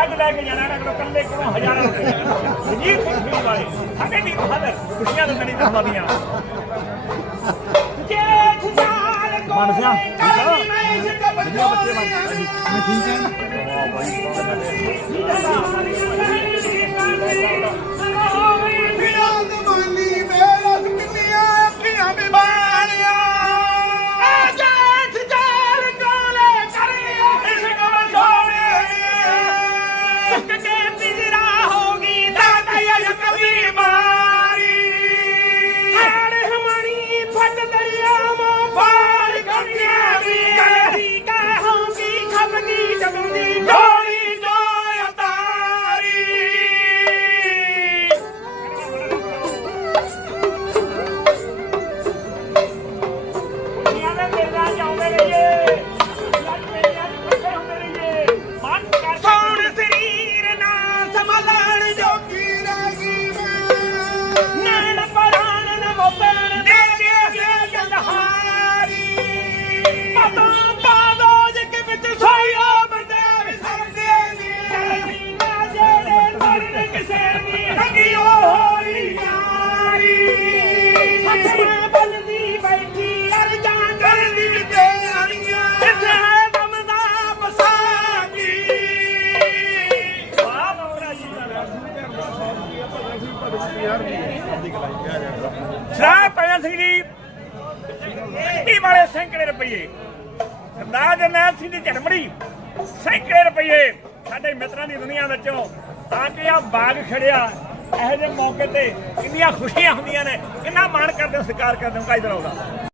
ਨਹੀਂ ਅੱਜ ਲੈ ਕੇ ਜਾਣਾ ਅਗਲੇ ਕੰਦੇ ਕੋਲੋਂ ਹਜ਼ਾਰਾਂ ਰੁਪਏ। ਜੀ ਖੁਸ਼ੀ ਵਾਲੇ ਸਾਡੇ ਵੀ ਬਹਾਦਰ ਖੁਸ਼ੀਆਂ ਦੇ ਨੜੀ ਦਸਦਾ ਦੀਆਂ ਮਨ ਸਿਆ ਕਾਲੀ ਮੈਂ ਠੀਕ ਹੈ। ਫਿਰਾਂ ਸਰਾਹ ਪੈਣ ਸਿੰਘ ਜੀ। ਮਿੱਟੀ ਵਾਲੇ ਸੈਂਕੜੇ ਰੁਪਏ ਸਰਦਾਰ ਜਰਨੈਲ ਸਿੰਘ ਦੀ ਝੜਮੜੀ, ਸੈਂਕੜੇ ਰੁਪਏ ਸਾਡੇ ਮਿੱਤਰਾਂ ਦੀ ਦੁਨੀਆ ਵਿੱਚੋਂ ਤਾਂ ਕਿ ਆ ਬਾਗ ਖੜਿਆ ਇਹੋ ਜਿਹੇ ਮੌਕੇ ਤੇ ਕਿੰਨੀਆਂ ਖੁਸ਼ੀਆਂ ਹੁੰਦੀਆਂ ਨੇ। ਕਿੰਨਾ ਮਾਣ ਕਰਦੇ ਹੋ, ਸਤਿਕਾਰ ਕਰਦੇ ਹੋ ਕਾਇਦਰ ਆਉਂਦਾ